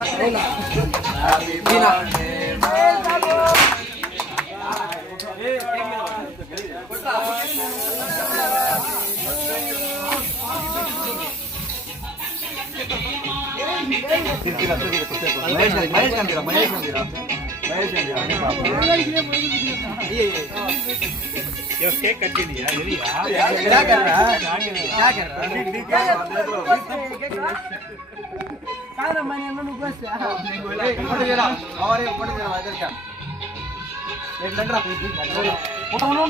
Happy birthday, cake cut लिया क्या कर रहा है cara मैंने ननु बस और ये ऊपर जरा इधर क्या एक लग रहा फोटो बनाओ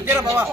तेरा बाबा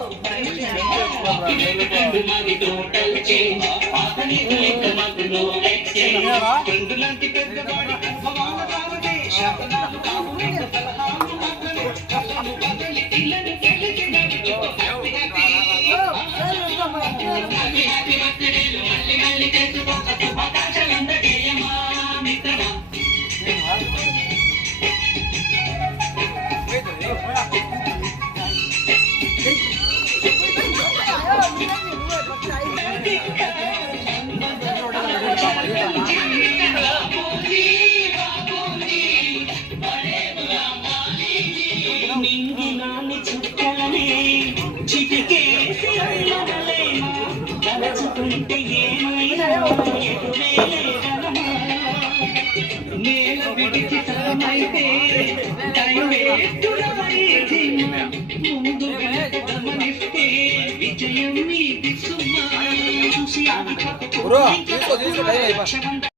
Bro,